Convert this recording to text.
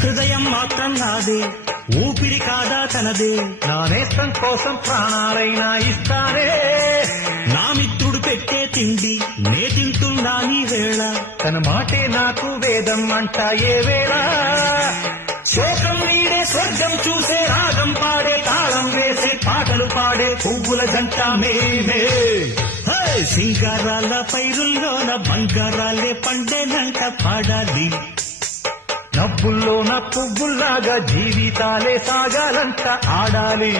హృదయం మాత్రం నాదే, ఊపిరి కాదా తనదే, నా నేత్రం కోసం ప్రాణాలైనా ఇస్తానే. నా మిత్రుడు పెట్టే తిండి నే తింటున్నా నీ వేళ, తన మాటే నాకు వేదం అంట ఏ వేళ. శోకం నీడే స్వర్గం చూసే, రాగం పాడే, తాళం వేసే, పాటలు పాడే పువ్వుల జంట మేమే. సింగారాల పైరుల్లోన బంగారాలే పండేనంట పాడాలి. నవ్వుల్లోన పువ్వుల్లాగా జీవితాలే సాగాలంట ఆడాలి.